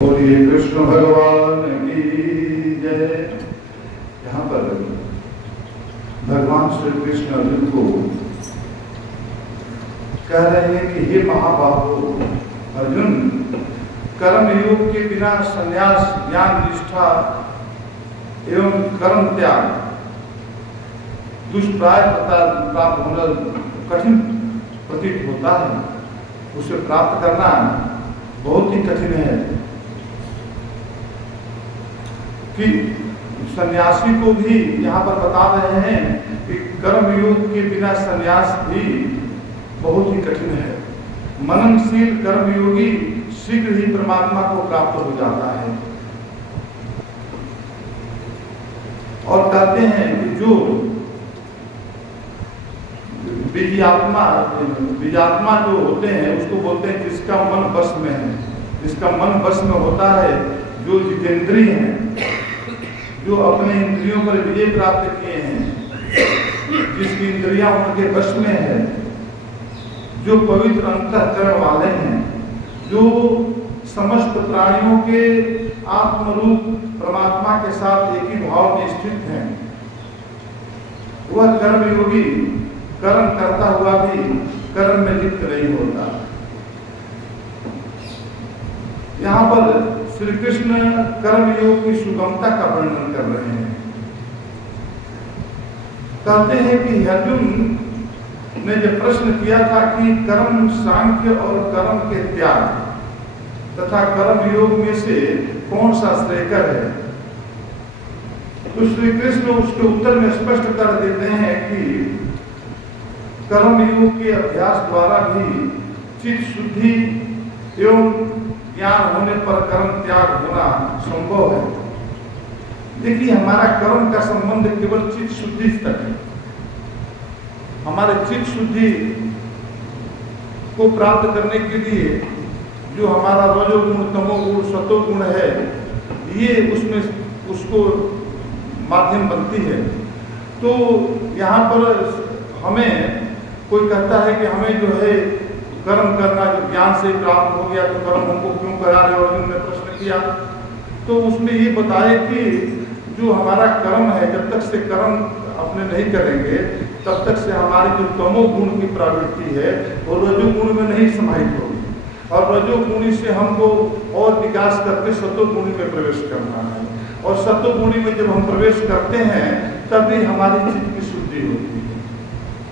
बोलिए कृष्ण भगवान की जय। यहाँ पर भगवान श्री कृष्ण अर्जुन को कह रहे हैं कि हे महाबाहो अर्जुन, कर्म योग के बिना संन्यास, ज्ञान, निष्ठा एवं कर्म त्याग दुष्प्राय प्राप्त होना कठिन प्रतीत होता है। उसे प्राप्त करना बहुत ही कठिन है कि सन्यासी को भी यहाँ पर बता रहे हैं कि कर्म योग के बिना सन्यास भी बहुत ही कठिन है। मननशील कर्मयोगी शीघ्र ही परमात्मा को प्राप्त हो जाता है। और कहते हैं कि जो बीजात्मा जो होते हैं उसको बोलते हैं जिसका मन बस में है। जिसका मन बस में होता है, जो जितेंद्रिय हैं, जो अपने इंद्रियों पर विजय प्राप्त किए हैं, जिसकी इंद्रियां उनके वश में है, जो पवित्र अंतःकरण वाले हैं, जो समस्त प्राणियों के आत्मरूप परमात्मा के साथ एक ही भाव में स्थित हैं, वह कर्मयोगी कर्म करता हुआ भी कर्म में लिप्त नहीं होता। यहाँ पर श्री कृष्ण कर्मयोग की सुगमता का वर्णन कर रहे हैं। कहते हैं कि अर्जुन ने जब प्रश्न किया था कि कर्म सांख्य और कर्म के त्याग तथा कर्म योग में से कौन सा श्रेयकर है, तो श्री कृष्ण उसके उत्तर में स्पष्ट कर देते हैं कि कर्म योग के अभ्यास द्वारा भी चित्त शुद्धि एवं ज्ञान होने पर कर्म त्याग होना संभव है। देखिए, हमारा कर्म का संबंध केवल चित्त शुद्धि तक है। हमारे चित्त शुद्धि को प्राप्त करने के लिए जो हमारा रजोगुण, तमोगुण, सतोगुण है, ये उसमें उसको माध्यम बनती है। तो यहाँ पर हमें कोई कहता है कि हमें जो है कर्म करना जो ज्ञान से प्राप्त हो गया, तो कर्म हमको क्यों करा रहे? अर्जुन ने प्रश्न किया। तो उसमें ये बताए कि जो हमारा कर्म है, जब तक से कर्म अपने नहीं करेंगे तब तक से हमारी जो तमोगुण की प्रवृत्ति है वो रजोगुण में नहीं समाहित होगी, और रजोगुणी से हमको और विकास करके सतोगुणी में प्रवेश करना है। और सतोगुणी में जब हम प्रवेश करते हैं तभी हमारी चित्त की शुद्धि होती है।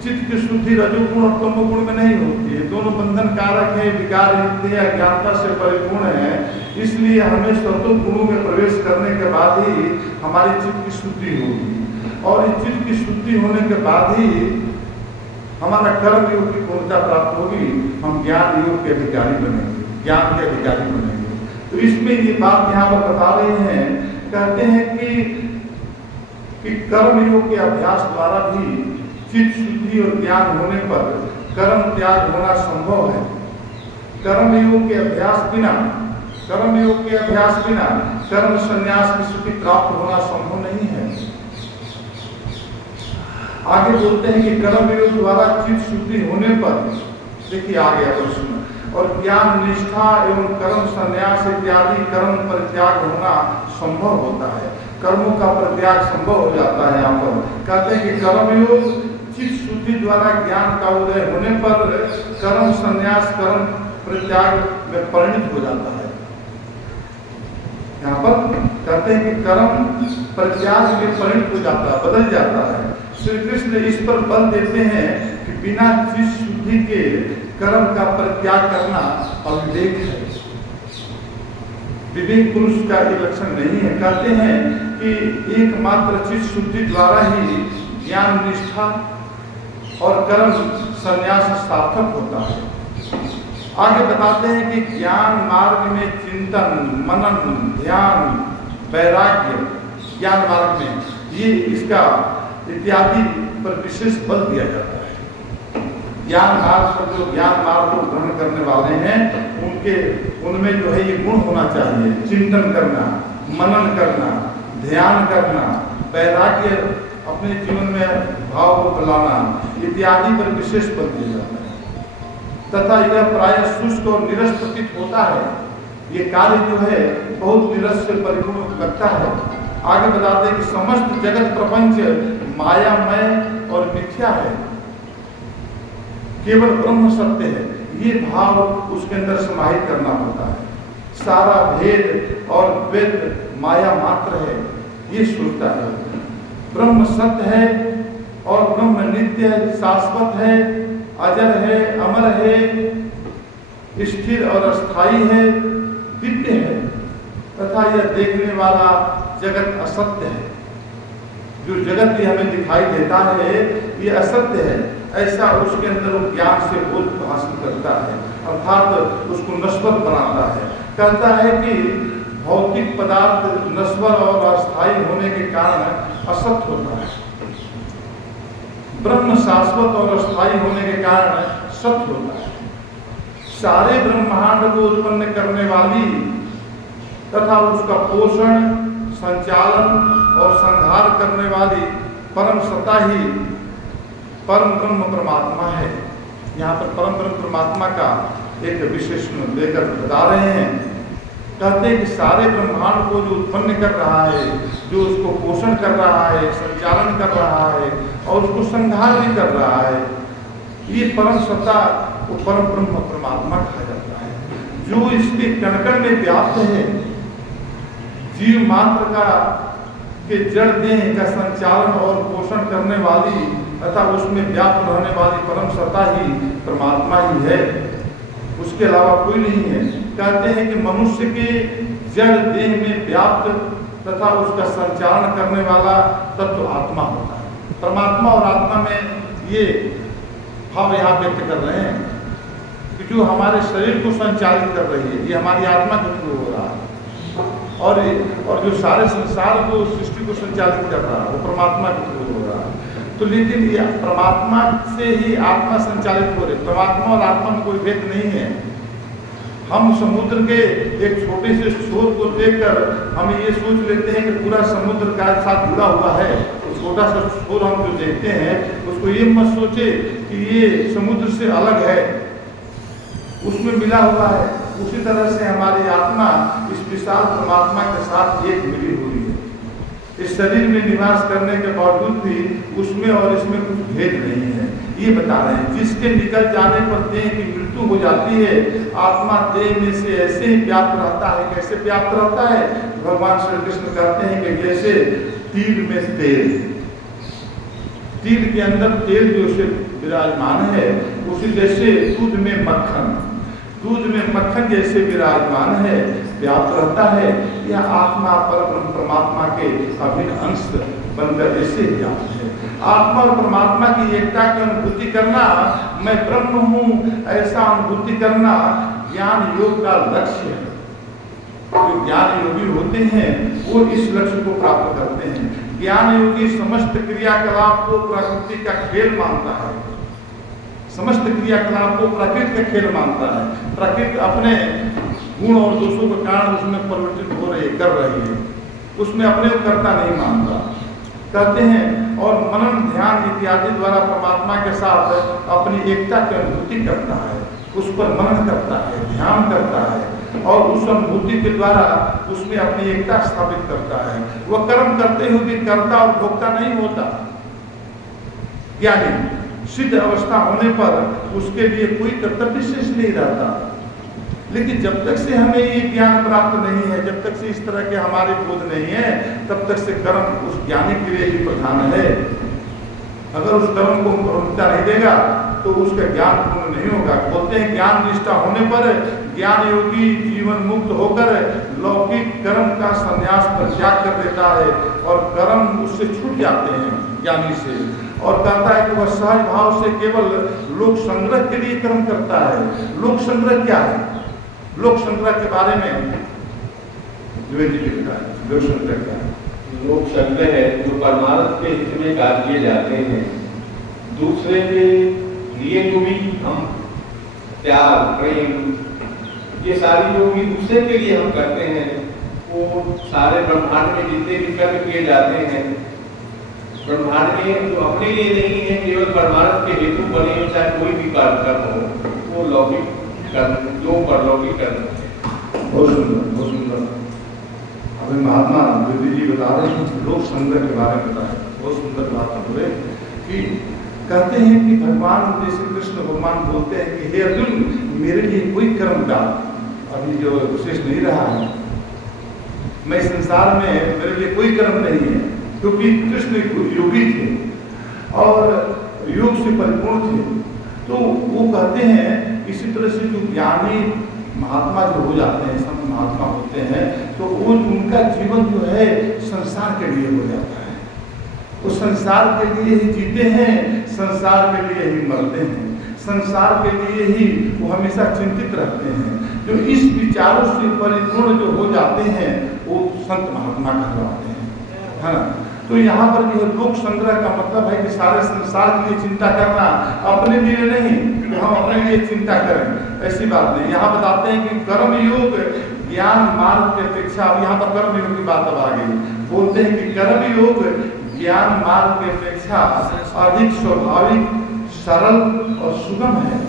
चित्त की शुद्धि रजोगुण और तमोगुण में नहीं होती है। दोनों बंधन कारक है, विकार युक्त है, अज्ञानता से परिपूर्ण है। इसलिए हमें सतोगुणों में प्रवेश करने के बाद ही हमारी चित्त की शुद्धि होगी, और इस चित्त की शुद्धि होने के बाद ही हमारा कर्म योग की पूर्णता प्राप्त होगी। हम ज्ञान योग के अधिकारी बनेंगे, ज्ञान के अधिकारी बनेंगे। तो इसमें ये बात यहाँ पर बता रहे हैं, कहते हैं कि कर्म योग के अभ्यास द्वारा भी चित्त शुद्धि और ज्ञान होने पर कर्म त्याग होना संभव है। कर्म योग के अभ्यास बिना कर्म संन्यास की स्थिति प्राप्त होना संभव नहीं है। आगे बोलते हैं कि कर्म योग द्वारा चित्त शुद्धि होने पर, देखिए आ गया प्रश्न, और ज्ञान, निष्ठा एवं कर्म संन्यास इत्यादि कर्म परित्याग होना संभव होता है। कर्मों का परित्याग संभव हो जाता है। यहाँ पर कहते हैं कि कर्मयोग चित्त शुद्धि द्वारा ज्ञान का उदय होने पर कर्म संन्यास, कर्म परित्याग में परिणित हो जाता है। यहाँ पर कहते हैं कि कर्म परित्याग में परिणित हो जाता है, बदल जाता है। श्री कृष्ण इस पर बल देते हैं कि बिना चित्त शुद्धि के कर्म का परित्याग करना अविवेक है। विवेक पुरुष का ये लक्षण नहीं है। कहते हैं कि एकमात्र चित्त शुद्धि द्वारा ही ज्ञान, निष्ठा और कर्म संन्यास सार्थक होता है। आगे बताते हैं कि ज्ञान मार्ग में चिंतन, मनन, ध्यान, वैराग्य, ज्ञान मार्ग में ये इसका इत्यादि पर विशेष बल दिया जाता है। ज्ञान मार्ग पर जो ज्ञान मार्ग को ग्रहण करने वाले हैं उनमें जो है ये गुण होना चाहिए: चिंतन करना, मनन करना, ध्यान करना, वैराग्य अपने जीवन में भाव को फैलाना इत्यादि पर विशेष बल दिया जाता है। तथा यह प्राय शुष्क और निरस प्रतीत होता है ये कार्य जो है बहुत निरस से परिपूर्ण करता है। आगे बताते हैं कि समस्त जगत प्रपंच मायामय और मिथ्या है, केवल ब्रह्म सत्य है, ये भाव उसके अंदर समाहित करना होता है। सारा भेद और द्वैत माया मात्र है, ये सोचता है। ब्रह्म सत्य है और ब्रह्म नित्य है, शाश्वत है, अजर है, अमर है, स्थिर और अस्थाई है, दिव्य है, तथा यह देखने वाला जगत असत्य है। जो जगत ये हमें दिखाई देता है ये असत्य है, ऐसा उसके अंदर वो ज्ञान से बोध को हासिल करता है, अर्थात उसको नश्वर बनाता है। कहता है कि भौतिक पदार्थ नश्वर और अस्थायी होने के कारण असत्य होता है, ब्रह्म शाश्वत और अस्थायी होने के कारण सत्य होता है। सारे ब्रह्मांड को उत्पन्न करने वाली तथा उसका पोषण, संचालन और संहार करने वाली परम सत्ता ही परम ब्रह्म परमात्मा है। यहाँ पर परम ब्रह्म परमात्मा का एक विशेषण लेकर बता रहे हैं। कहते हैं कि सारे ब्रह्मांड को जो उत्पन्न कर रहा है, जो उसको पोषण कर रहा है, संचालन कर रहा है और उसको संहार भी कर रहा है, ये परम सत्ता को परम ब्रह्म परमात्मा कहा जाता है। जो इसके कण-कण में व्याप्त है, जीव मात्र का के जड़ देह का संचालन और पोषण करने वाली तथा उसमें व्याप्त रहने वाली परम सत्ता ही परमात्मा ही है, उसके अलावा कोई नहीं है। कहते हैं कि मनुष्य के जड़ देह में व्याप्त तथा उसका संचालन करने वाला तत्व आत्मा होता है। परमात्मा और आत्मा में ये भाव यहाँ व्यक्त कर रहे हैं कि जो हमारे शरीर को संचालित कर रही है ये हमारी आत्मा के थ्रू हो रहा है, और जो सारे संसार को, सृष्टि को संचालित कर रहा है वो परमात्मा के थ्रू हो रहा है। तो लेकिन ये परमात्मा से ही आत्मा संचालित हो रही, परमात्मा और आत्मा में कोई भेद नहीं है। हम समुद्र के एक छोटे से छोर को देखकर हम ये सोच लेते हैं कि पूरा समुद्र का साथ जुड़ा हुआ है। तो छोटा सा छोर हम जो देखते हैं उसको ये मत सोचे कि ये समुद्र से अलग है, उसमें मिला हुआ है। उसी तरह से हमारी आत्मा इस विशाल परमात्मा के साथ एक मिली हुई है। इस शरीर में निवास करने के बावजूद भी उसमें और इसमें कुछ भेद नहीं है, ये बता रहे हैं। जिसके निकल जाने पर देह की मृत्यु हो जाती है, आत्मा देह में से ऐसे ही व्याप्त रहता है। कैसे व्याप्त रहता है? भगवान श्री कृष्ण कहते हैं कि जैसे तिल में तेल, तिल के अंदर तेल जो से विराजमान है, उसी जैसे दूध में मक्खन, दूध में मक्खन जैसे विराजमान है, व्याप्त रहता है। यह आत्मा परब्रह्म परमात्मा के अभिन्न अंश बनकर ऐसे व्याप्त है। आत्मा और परमात्मा की एकता की अनुभूति करना, मैं ब्रह्म हूँ ऐसा अनुभूति करना ज्ञान योग का लक्ष्य है। जो ज्ञान योगी होते हैं वो इस लक्ष्य को प्राप्त करते हैं। ज्ञान योगी समस्त क्रियाकलाप को प्रकृति का खेल मानता है, समस्त क्रियाकलाप को प्रकृति का खेल मानता है। प्रकृति अपने गुण और दोषों के कारण उसमें परिवर्तित हो रही, कर रही है, उसमें अपने को कर्ता नहीं मानता। कहते हैं और मनन ध्यान इत्यादि द्वारा परमात्मा के साथ अपनी एकता की अनुभूति करता है, उस पर मनन करता है, ध्यान करता है और उस अनुभूति के द्वारा उसमें अपनी एकता स्थापित करता है। वह कर्म करते हुए भी कर्ता और भोक्ता नहीं होता। ज्ञानी सिद्ध अवस्था होने पर उसके लिए कोई कर्तव्य शेष नहीं रहता। लेकिन जब तक से हमें ये ज्ञान प्राप्त नहीं है, जब तक से इस तरह के हमारे बोध नहीं है, तब तक से कर्म उस ज्ञानी के लिए ही प्रधान है। अगर उस कर्म को प्रमुखता नहीं देगा तो उसका ज्ञान पूर्ण नहीं होगा। बोलते हैं ज्ञान निष्ठा होने पर ज्ञान योगी जीवन मुक्त होकर लौकिक कर्म का संन्यास परित्याग कर देता है और कर्म उससे छूट जाते हैं ज्ञानी से। और कहता है कि वह सहज भाव से केवल लोक संग्रह के लिए कर्म करता है। लोक संग्रह क्या है? लोक संग्रह के बारे में द्विवेदी लिखता है। लोक संग्रह क्या है? लोक संग्रह है जो परमार्थ के हित में कार्य किए जाते हैं। दूसरे के लिए जो भी हम प्यार, प्रेम, ये सारी जो भी दूसरे के लिए हम करते हैं, वो सारे ब्रह्मांड में जितने भी कर्म किए जाते हैं, ब्रह्मांड में जो अपने लिए नहीं है, केवल परमार्थ के हेतु बने हो, चाहे कोई भी कर्म हो, वो लौकिक कर्म, जो परलौकिक कर्म है। बहुत सुंदर, बहुत सुंदर। अभी महात्मा देवी जी बता रहे हैं लोक संग्रह के बारे में बताए, बहुत सुंदर बात बोले कि कहते हैं कि भगवान जैसे कृष्ण भगवान बोलते हैं कि हे अर्जुन मेरे लिए कोई कर्म डाल, अभी जो विशेष नहीं रहा है, मैं संसार में मेरे लिए कोई कर्म नहीं है, क्योंकि कृष्ण योगी थे और योग से परिपूर्ण थे। तो वो कहते हैं इसी तरह से जो ज्ञानी महात्मा जो हो जाते हैं, संत महात्मा होते हैं, तो वो उनका जीवन जो है संसार के लिए हो जाता है। वो संसार के लिए ही जीते हैं, संसार के लिए ही मरते हैं, संसार के लिए ही वो हमेशा चिंतित रहते हैं। जो इस विचारों से परिपूर्ण जो हो जाते हैं वो संत महात्मा कहलाते हैं, है ना। तो यहाँ पर जो लोक संग्रह का मतलब है कि सारे संसार के लिए चिंता करना, अपने लिए नहीं कि हम अपने लिए चिंता करें, ऐसी बात नहीं। यहाँ बताते हैं कि कर्म योग ज्ञान मार्ग की अपेक्षा, अब यहाँ पर कर्म योग की बात अब आ गई, बोलते हैं कि कर्म योग ज्ञान मार्ग की अपेक्षा अधिक स्वाभाविक, सरल और सुगम है।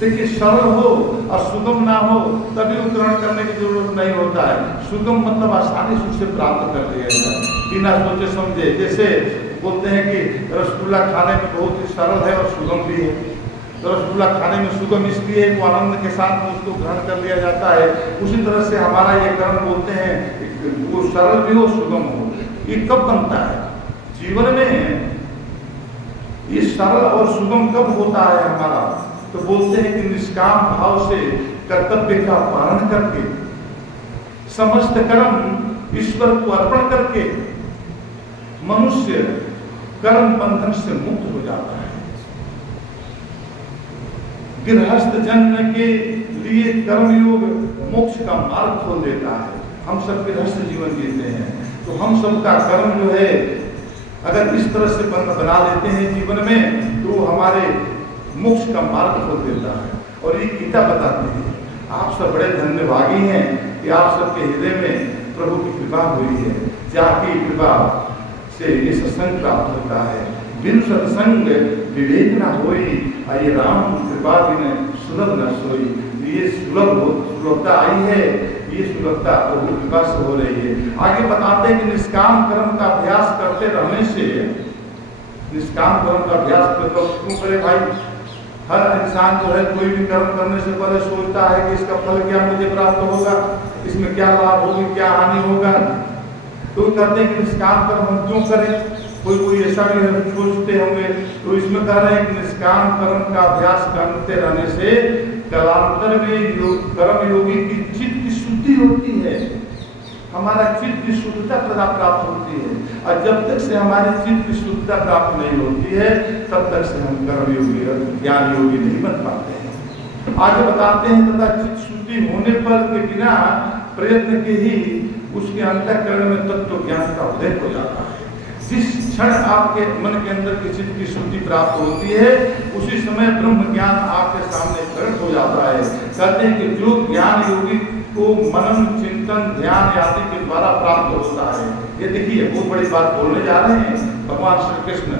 देखिए सरल हो और सुगम ना हो तभी उत्तरण करने की जरूरत नहीं होता है। सुगम मतलब आसानी से उसे प्राप्त कर लिया जाए बिना सोचे समझे। जैसे बोलते हैं कि रसगुल्ला खाने में बहुत ही सरल है और सुगम भी है, तो रसगुल्ला खाने में सुगम इसलिए वो आनंद के साथ में उसको ग्रहण कर लिया जाता है। उसी तरह से हमारा ये कर्म बोलते हैं वो सरल भी हो सुगम हो। ये कब बनता है जीवन में, ये सरल और सुगम कब होता है हमारा, तो बोलते हैं कि निष्काम भाव से कर्तव्य का पालन करके, समस्त कर्म ईश्वर को अर्पण करके मनुष्य कर्म बंधन से मुक्त हो जाता है। गृहस्थ जन्म के लिए कर्मयोग मोक्ष का मार्ग खोल देता है। हम सब गृहस्थ जीवन जीते हैं, तो हम सबका कर्म जो है अगर इस तरह से बना लेते हैं जीवन में, तो हमारे मोक्ष का मार्ग खोल देता है। और ये गीता बताती है आप सब बड़े धन्यभागी हैं कि आप सबके हृदय में प्रभु की कृपा हुई है, जाकी कृपा से ये सत्संग प्राप्त होता है। बिन सत्संग विवेक न होई, ये राम कृपा बिन सुलभ न सोई। ये सुलभता आई है, ये सुलभता प्रभु कृपा से हो रही है। आगे बताते हैं कि निष्काम कर्म का अभ्यास करते रहने से, निष्काम कर्म का अभ्यास क्यों करे भाई? हर इंसान जो है कोई भी कर्म करने से पहले सोचता है कि इसका फल क्या मुझे प्राप्त होगा, इसमें क्या लाभ होगी, क्या हानि होगा। तो कहते हैं कि निष्काम कर्म हम क्यों करें? कोई ऐसा भी सोचते होंगे, तो इसमें कह रहे हैं कि निष्काम कर्म का अभ्यास करते रहने से कालांतर में कर्म योगी की चित्त की शुद्धि होती है, हमारा चित्त की शुद्धता प्राप्त होती है। और जब तक से हमारी चित्त की शुद्धता प्राप्त नहीं होती है तब तक से हम कर्म योगी ज्ञान योगी नहीं बन पाते हैं। आगे बताते हैं तथा चित्त शुद्धि होने पर के बिना प्रयत्न के ही उसके अंतःकरण में तत्व ज्ञान का उदय हो जाता है। जिस क्षण आपके मन के अंदर की चित्त की शुद्धि प्राप्त होती है उसी समय ब्रह्म ज्ञान आपके सामने प्रकट हो जाता है। कहते हैं कि जो ज्ञान योगी को मनन चिंतन ध्यान आदि के द्वारा प्राप्त होता है। ये देखिए बहुत बड़ी बात बोलने जा रहे हैं भगवान श्री कृष्ण।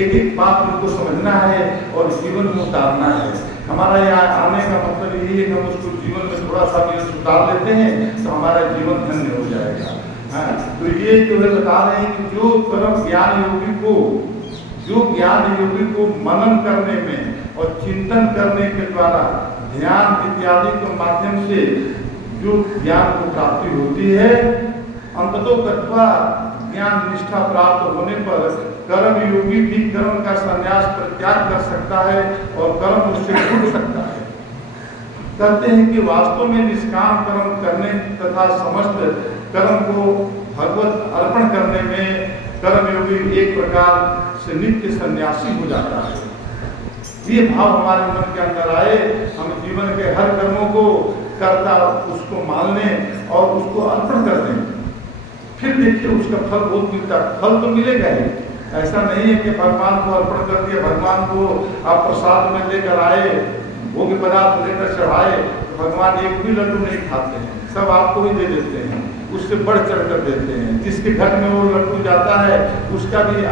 एक एक बात उनको समझना है और जीवन में उतारना है। हमारा यहाँ आने का मतलब यही है कि हम उसको जीवन में थोड़ा सा भी उतार लेते हैं तो हमारा जीवन धन्य हो जाएगा। हाँ, तो ये जो है बता रहे हैं कि जो कर्म ज्ञान योगी को मनन करने में और चिंतन करने के द्वारा ध्यान इत्यादि के माध्यम से जो ज्ञान को प्राप्ति होती है, अंततोगत्वा ज्ञान निष्ठा प्राप्त होने पर कर्म योगी भी कर्म का संन्यास परित्याग कर सकता है और कर्म उससे छूट सकता है। कहते हैं कि वास्तव में निष्काम कर्म करने तथा समस्त कर्म को भगवत अर्पण करने में कर्म योगी एक प्रकार से नित्य सन्यासी हो जाता है। ये भाव हमारे मन के अंदर आए, हम जीवन के हर कर्मों को करता उसको मान लें और उसको अर्पण कर दें, फिर देखिए उसका फल बहुत मिलता है। फल तो मिलेगा ही, ऐसा नहीं है कि भगवान को अर्पण कर दिया, भगवान को आप प्रसाद में लेकर आए, भोग पदार्थ लेकर चढ़ाए, भगवान एक भी लड्डू नहीं खाते हैं, सब आपको ही दे देते हैं, उससे बढ़ चढ़ कर देते हैं। जिसके घर में वो लड्डू जाता है उसका भी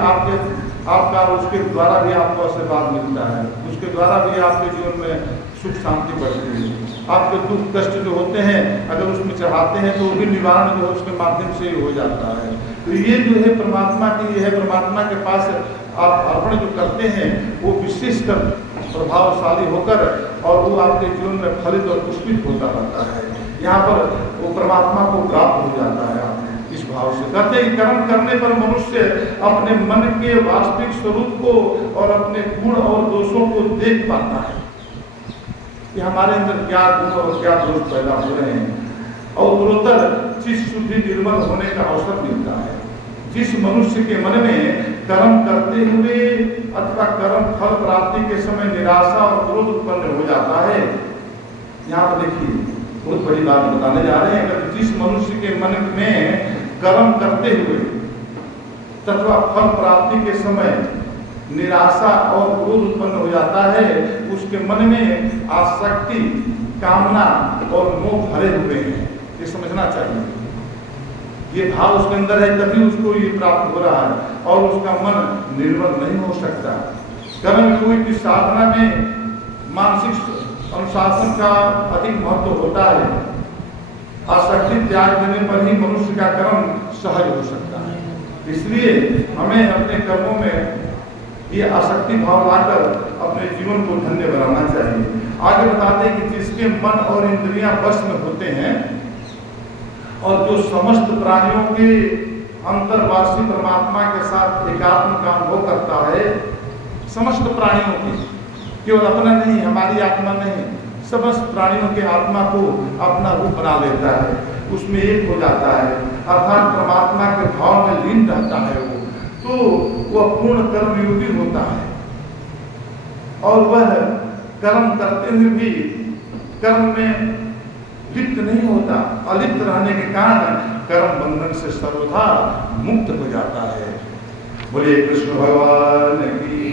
आपका उसके द्वारा भी आपको आशीर्वाद मिलता है, उसके द्वारा भी आपके जीवन में सुख शांति बढ़ती है। आपके दुख कष्ट जो होते हैं अगर उसमें चढ़ाते हैं तो वो भी निवारण जो है उसके माध्यम से ही हो जाता है। तो ये जो है परमात्मा की, ये है परमात्मा के पास आप अर्पण जो करते हैं वो विशेषकर प्रभावशाली होकर और वो आपके जीवन में फलित और पुष्पित होता रहता है। यहाँ पर वो परमात्मा को प्राप्त हो जाता है आप इस भाव से। कहते हैं कर्म करने पर मनुष्य अपने मन के वास्तविक स्वरूप को और अपने गुण और दोषों को देख पाता है कि हमारे अंदर क्या गुण और क्या दोष पैदा हो रहे हैं, और उत्तरोत्तर चित्त शुद्धि निर्मल होने का अवसर मिलता है। जिस मनुष्य के मन में कर्म करते हुए अथवा कर्म फल प्राप्ति के समय निराशा और क्रोध उत्पन्न हो जाता है, यहाँ पर देखिए बहुत बड़ी बात बताने जा रहे हैं। अगर जिस मनुष्य के मन में कर्म करते हुए तथा फल प्राप्ति के समय निराशा और क्रोध उत्पन्न हो जाता है, उसके मन में आसक्ति, कामना और मोह भरे हुए हैं, ये समझना चाहिए। ये भाव उसके अंदर है तभी उसको ये प्राप्त हो रहा है और उसका मन निर्मल नहीं हो सकता। कर्म योगी की साधना में मानसिक अनुशासन का अधिक महत्व होता है। आसक्ति त्याग देने पर ही मनुष्य का कर्म सहज हो सकता है। इसलिए हमें अपने कर्मों में ये आसक्ति भाव लाकर अपने जीवन को धन्य बनाना चाहिए। आगे बताते हैं कि जिसके मन और इंद्रियां वश में होते हैं और जो समस्त प्राणियों के अंतर्वासी परमात्मा के साथ एकात्म का अनुभव करता है, समस्त प्राणियों के, केवल अपना नहीं, हमारी आत्मा नहीं, समस्त प्राणियों के आत्मा को अपना रूप बना लेता है, उसमें एक हो जाता है, अर्थात परमात्मा के भाव में लीन रहता है वो, तो वह पूर्ण कर्मयोगी होता है और वह कर्म करते हुए भी कर्म में लिप्त नहीं होता। अलिप्त रहने के कारण कर्म बंधन से सर्वथा मुक्त हो जाता है। बोलिए कृष्ण भगवान की